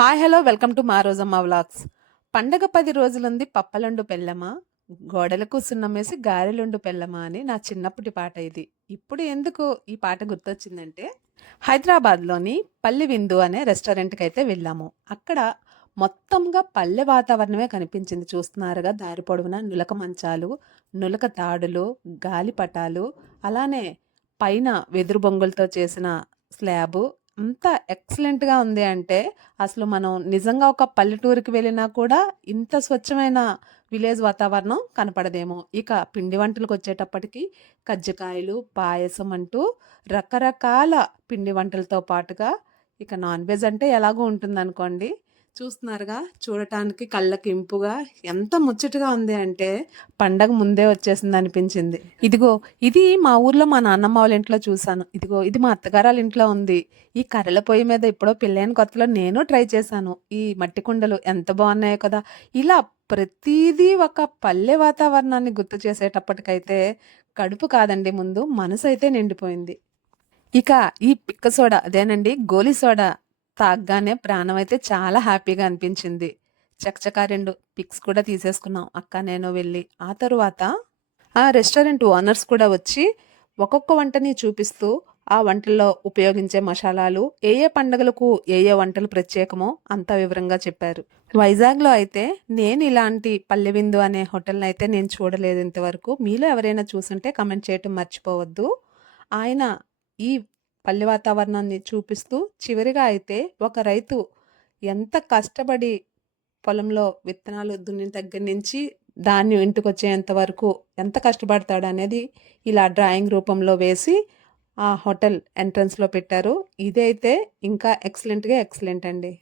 Hi hello welcome to మా Rojamma vlogs పండగ పది రోజులుంది పప్పలండు పెళ్ళమా? గోడలకు సున్నమేసి గారెలుండు పెళ్ళమా అని నా చిన్నప్పటి పాట ఇది. ఇప్పుడు ఎందుకు ఈ పాట గుర్తొచ్చిందంటే హైదరాబాద్లోని పల్లి విందు అనే రెస్టారెంట్కి అయితే వెళ్ళాము. అక్కడ మొత్తంగా పల్లె వాతావరణమే కనిపించింది. చూస్తున్నారుగా దారి పొడవున నులక మంచాలు నులక తాడులు గాలిపటాలు అలానే పైన వెదురు బొంగులతో చేసిన స్లాబు అంత ఎక్సలెంట్‌గా ఉంది అంటే, అసలు మనం నిజంగా ఒక పల్లెటూరికి వెళ్ళినా కూడా ఇంత స్వచ్ఛమైన విలేజ్ వాతావరణం కనపడదేమో. ఇక పిండి వంటలకొచ్చేటప్పటికి కజ్జికాయలు, పాయసం అంటూ రకరకాల పిండి వంటలతో పాటుగా ఇక నాన్ వెజ్ అంటే ఎలాగో ఉంటుందనుకోండి. చూస్తున్నారుగా? చూడటానికి కళ్ళకి ఇంపుగా. ఎంత ముచ్చటగా ఉంది అంటే పండగ ముందే వచ్చేసింది అనిపించింది. ఇదిగో ఇది మా ఊర్లో మా నాన్నమ్మ వాళ్ళ ఇంట్లో చూసాను ఇదిగో ఇది మా అత్తగారాల ఇంట్లో ఉంది. ఈ కర్రల పొయ్యి మీద ఎప్పుడో పెళ్ళైన కొత్తలో నేను ట్రై చేశాను. ఈ మట్టి కుండలు ఎంత బాగున్నాయో కదా! ఇలా ప్రతిదీ ఒక పల్లె వాతావరణాన్ని గుర్తు చేసేటప్పటికైతే కడుపు కాదండి ముందు మనసు అయితే నిండిపోయింది. ఇక ఈ పిక్క సోడా అదేనండి గోలి సోడా. తాగ్గానే ప్రాణం అయితే చాలా హ్యాపీగా అనిపించింది. చకచకా రెండు పిక్స్ కూడా తీసేసుకున్నాం. అక్క నేను వెళ్ళి. ఆ తరువాత ఆ రెస్టారెంట్ ఓనర్స్ కూడా వచ్చి ఒక్కొక్క వంటని చూపిస్తూ ఆ వంటల్లో ఉపయోగించే మసాలాలు ఏ ఏ పండుగలకు ఏ ఏ వంటలు ప్రత్యేకమో అంత వివరంగా చెప్పారు. వైజాగ్లో అయితే నేను ఇలాంటి పల్లె విందు అనే హోటల్ని అయితే నేను చూడలేదు ఇంతవరకు. మీలో ఎవరైనా చూసుంటే కమెంట్ చేయటం మర్చిపోవద్దు. ఆయన ఈ పల్లె వాతావరణాన్ని చూపిస్తూ చివరిగా అయితే ఒక రైతు ఎంత కష్టపడి పొలంలో విత్తనాలు దున్నిన దగ్గర నుంచి ధాన్యం ఇంటికొచ్చేంత వరకు ఎంత కష్టపడతాడు అనేది ఇలా డ్రాయింగ్ రూపంలో వేసి ఆ హోటల్ ఎంట్రన్స్లో పెట్టారు. ఇదైతే ఇంకా ఎక్సలెంట్గా ఎక్సలెంట్ అండి.